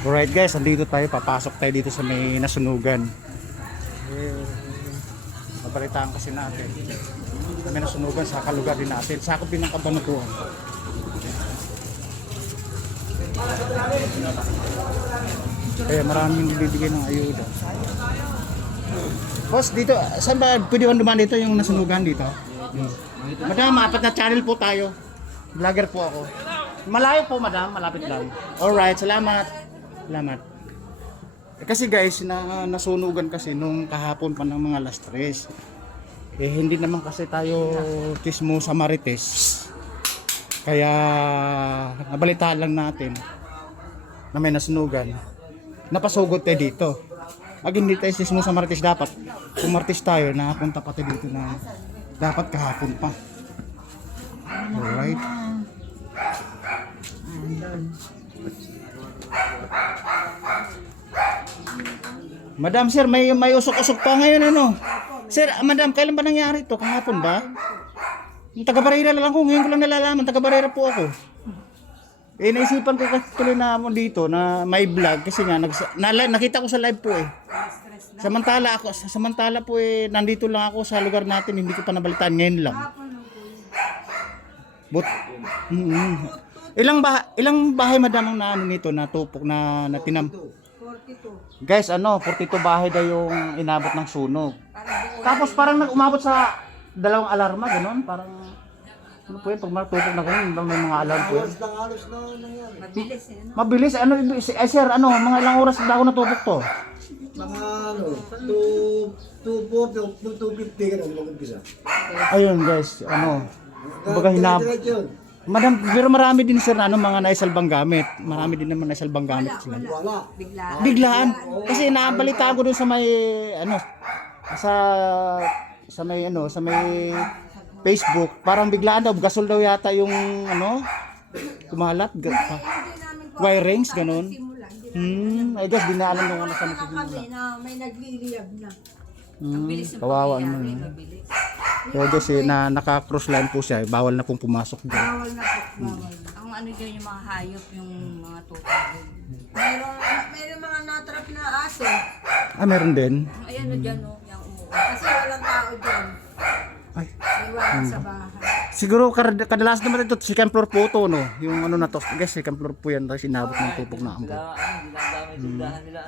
Alright guys, andito tayo, papasok tayo dito sa may nasunugan. Mabalitaan kasi natin. May nasunugan sa kalugar din natin. Sakop din ng Kabanatuan. Kaya maraming bibigyan ng ayuda. Boss, dito, saan ba pwede ba dumaan dito yung nasunugan dito? Madam, 4 na channel po tayo. Vlogger po ako. Malayo po madam, malapit lang. Alright, salamat. Salamat. Kasi guys, nasunugan kasi nung kahapon pa ng mga alas 3. Hindi naman kasi tayo tismo sa Marites. Kaya nabalitaan lang natin na may nasunugan. Napasugod tayo dito. Pag hindi tayo tismo sa Marites dapat, kung Marites tayo, nakapunta pa tayo dito na dapat kahapon pa. Alright. Madam sir, may usok-usok pa ngayon ano? Sir, madam, kailan ba nangyari ito? Kahapon ba? Yung taga-Barrera lang ko, ngayon ko lang nalalaman, taga-Barrera po ako. Naisipan ko kasi tuloy na mo dito na may vlog kasi nga nakita ko sa live po eh. Samantala po nandito lang ako sa lugar natin, hindi ko pa nabalitaan ngayon lang. Ilang bahay madam ang naano nito na tupok na tinam? 42. Guys, 42 bahay daw yung inabot ng sunog. Tapos parang umabot sa 2 alarma ganoon, parang ano po yun, pag matupok na ganun, may mga alarm po yun. Halos na nangyari. Mabilis eh. Mabilis, sir, mga ilang oras na ako natupok to? Mga 240, 250 ganun mag-umpisa. Ayun guys, kumbaga Madam, pero marami din sir mga naisalbang gamit. Marami din naman naisalbang gamit sila. Wala. Biglaan. Kasi nabalitaan ko dun sa may sa may Facebook, parang biglaan daw gasol daw yata yung kumalat wirings ganun. I guess di na alam nung ano sa kami na may nagliliyab na. Kawawa naman. Kaya kasi naka-cross line po siya, bawal na pong pumasok doon. Bawal na po, bawal. Ang ano dyan yung mga hayop, yung mga tutagod. Mayroon mga natrap na aso. Meron din. Ayan o dyan o, yung umuo. Kasi walang tao dyan. Ay. Iwanan sa bahay. Siguro kadalasan naman ito, second floor po ito, no? Yung na to, guys, second floor po yan, tapos inabot ng tupok na ambot. Ginagamit nila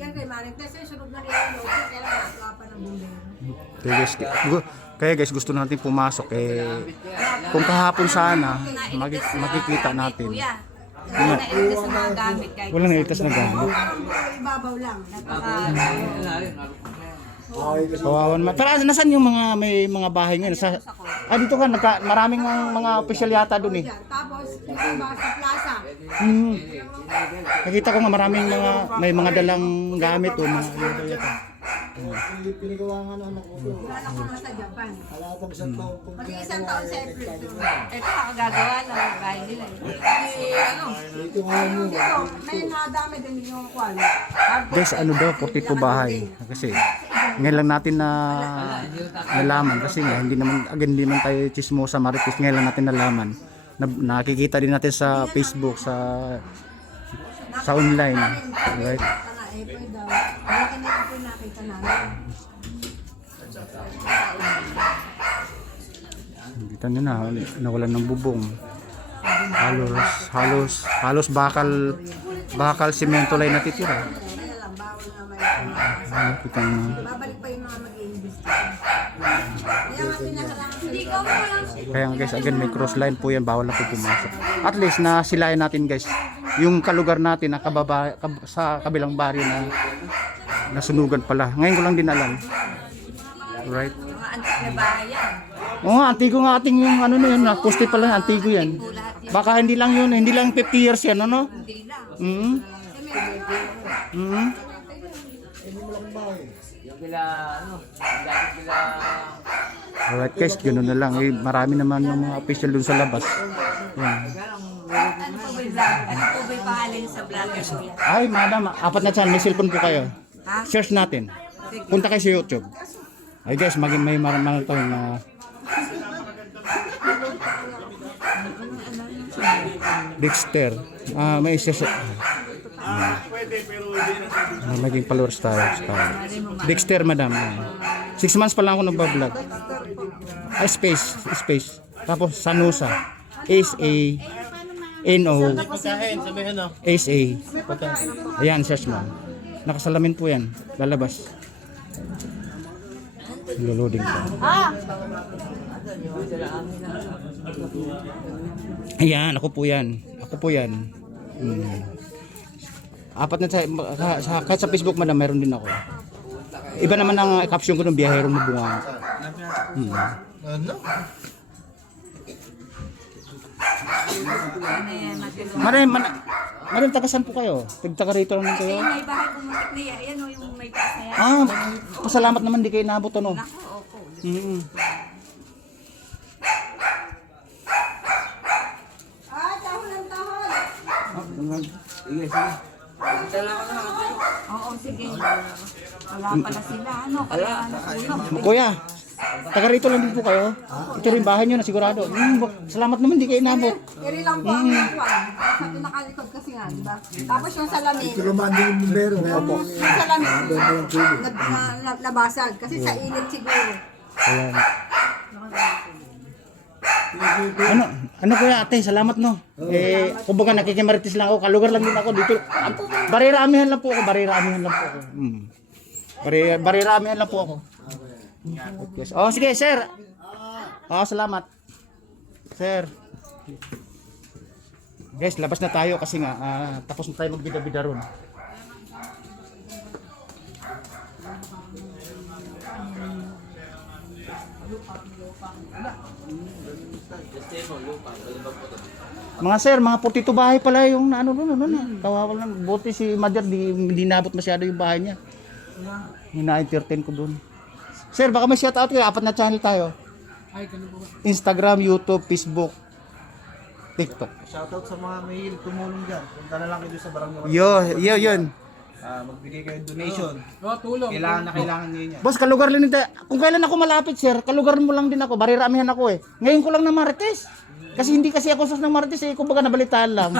Yan kay Maring Tess, sunod na rin yung loob. Kaya nakakapa pa ng bumbero. Kaya guys, gusto natin pumasok kung kahapon sana makikita natin. Wala nailigtas na mga gamit kahit Walang nailigtas na gamit. Ibabaw lang. Kawawan naman. Pero nasaan yung may mga bahay ngayon? Dito ka, maraming mga opisyal yata doon eh. Tapos, sa plaza. Nakita ko nga maraming may mga dalang gamit o mga Pinagawa nga ng anak ko. Wala na ko sa Japan. Wala pang isang taon. Mag-iisang taon sa April. ito makagagawa ng bahay nila. Ito nga mo. May nadami din yung kwan. guys, 42 bahay. Kasi ngayon lang natin nalaman kasi nga hindi naman tayo chismosa Marites, ngayon lang natin nalaman. Nakikita din natin sa Facebook, sa online, right? April daw. Malaki na ito nakita namin. Kita nyo na, nawalan ng bubong. Halos bakal simento lang natitira. Kaya lang, bawal na may Kita nyo. babalik pa yung mga mag-i-investigate. Kaya nga pinakalangan. Hindi ko lang. Kaya guys, again, may cross line po yan, bawal na po pumasok. At least nasilayan natin guys yung kalugar natin na sa kabilang baryo na nasunugan pala. Ngayon ko lang din alam. Right? Mga antik na bahay yan. Oo nga, antigo nga ating yung na yun, poste pala, antigo yan. Baka hindi lang 50 years yan, ano? Hindi lang. Alright guys, ganoon na lang. Marami naman ng mga official dun sa labas. Yan. Ano po ba yung vlog? Ano po ba yung pangalan sa vlogger ko yan? Ay, madam, 4 na channel, may cellphone po kayo. Search natin. Punta kayo sa YouTube. Ay guys, may marami to na Dexter. May isa siya. Maging followers tayo. Dexter, madam. 6 months pa lang ako nagbablog. Space. Tapos Sanusa. S-A-N-O. S-A. Ayan, search mo. Nakasalamin po yan. Lalabas. Luluding ko. Ayan, ako po yan. Apat na kahit sa Facebook, madam, meron din ako. Iba naman ang caption ko ng biyahero mo bunga. Ano? Maraming tagasan po kayo. Taga rito lang din kayo. May bahay pumuntik na yan. Yan o yung may taas na yan. Pasalamat naman di kayo naabot ano. Ako, opo. Tahon ng tahon. Oo, sige. Wala pala sila. Ano, kaya nasunog. Kuya, taga rito lang din po kayo. Ito rin bahay nyo na sigurado. Salamat naman di kayo naabot. Iri lang po ang nakuha. Sa pinakalikod kasi nga, di ba? Tapos yung salamin. Lumanding yung bumbero. Opo. Yung salamin, nabasag. Kasi sa init siguro. Ayan. Ano kuya ate, salamat no. Kumbaga nakikimarites lang ako, kalugar lang din ako dito. Bariramihan lang po ako. Bariramihan lang po ako. Yes. Oh, sige, sir. Oh, salamat. Sir. Guys, labas na tayo kasi nga tapos na tayo magbida-bida ron. Mga sir, mga 42 bahay pala yung ano doon. Kawawa lang. Buti si Mother di nabot masyado yung bahay niya. Hina-entertain ko doon. Sir, baka may shout out kayo. 4 na channel tayo. Instagram, YouTube, Facebook, TikTok. Shoutout sa mga may tumulong dyan. Punta na lang kayo sa barangay. Yun. Magbigay kayo donation. Kailangan niyo yan. Boss, kalugar lang nito. Kung kailan ako malapit, sir, kalugar mo lang din ako. Bariramihan ako eh. Ngayon ko lang na Marites. Kasi hindi kasi ako sus ng Marites eh. Kumbaga nabalitaan lang.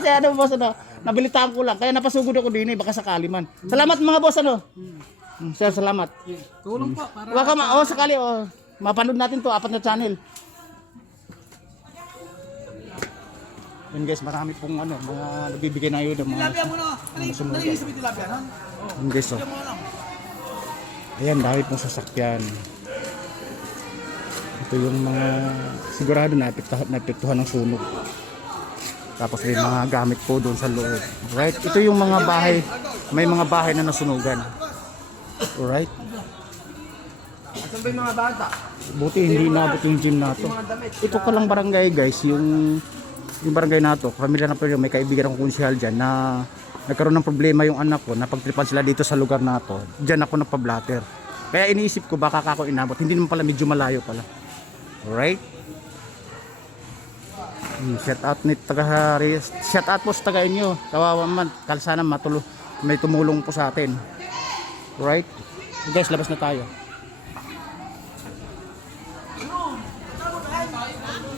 Kaya ano boss, ano? Nabalitaan ko lang. Kaya napasugod ako din eh. Baka sakali man. Salamat mga boss, ano? Sir, salamat. Tulong po para Baka sakali, mapanood natin to 4 na channel. Yun guys, marami pong mga nabibigay na yun. Tilapia mo na! Nalinis mo yung tilapia, no? Yun guys, ayan, dahil pong sasakyan. Ito yung mga sigurado na naapektuhan ng sunog. Tapos may mga gamit po doon sa loob. Right? Ito yung mga bahay, may mga bahay na nasunugan. Alright? Asan ba yung mga bata? Buti hindi nabot yung gym na to. Ito ka lang barangay guys, yung barangay na to, pamilya na may kaibigan akong konsyal dyan na nagkaroon ng problema yung anak ko, napagtripan sila dito sa lugar na to. Dyan ako nagpa-blatter. Kaya iniisip ko baka ako inabot. Hindi naman pala, medyo malayo pala. Alright? Shout out po sa taga inyo. Kawawa man, kalsana may tumulong po sa atin. Right? Guys, labas na tayo.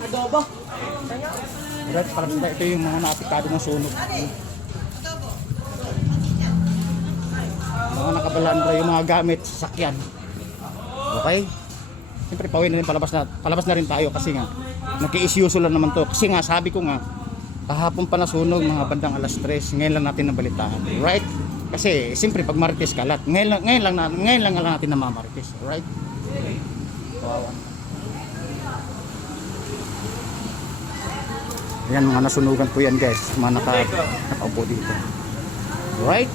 Adobo. Right, palabas na. Ito yung mga naapekado ng sunog. Mga nakabalaan ba yung mga gamit, sasakyan. Okay? Siyempre, pawin na rin, palabas na rin tayo kasi nga, naki-issues lang naman to. Kasi nga, sabi ko nga, kahapon pa nasunog, mga bandang alas 3, ngayon lang natin nabalitaan. Right? Kasi, siyempre, pag marites ka lahat, ngayon lang natin namamarites. Right? Wow. Ayan, mga nasunugan po yan guys, mga nakaupo dito. Right?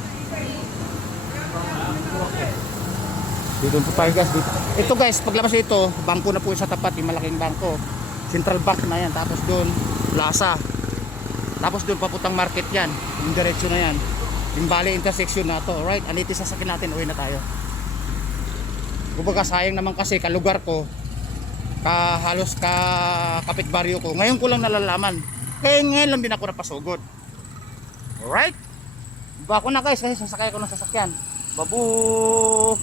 Dito po tayo guys. Ito guys, paglabas ito, bangko na po sa tapat, yung malaking bangko. Central Bank na yan. Tapos doon, plaza. Tapos doon, paputang market yan. Yung diretso na yan. Yung bali intersection na to. Right? Aniti sasakin natin, uwi na tayo. Kumbaga sayang naman kasi kalugar ko, halos kapit baryo ko. Ngayon ko lang nalalaman. Kaya ngayon lang din ako napasugod. Alright? Bako na guys, kasi sasakay ko ng sasakyan. Babu!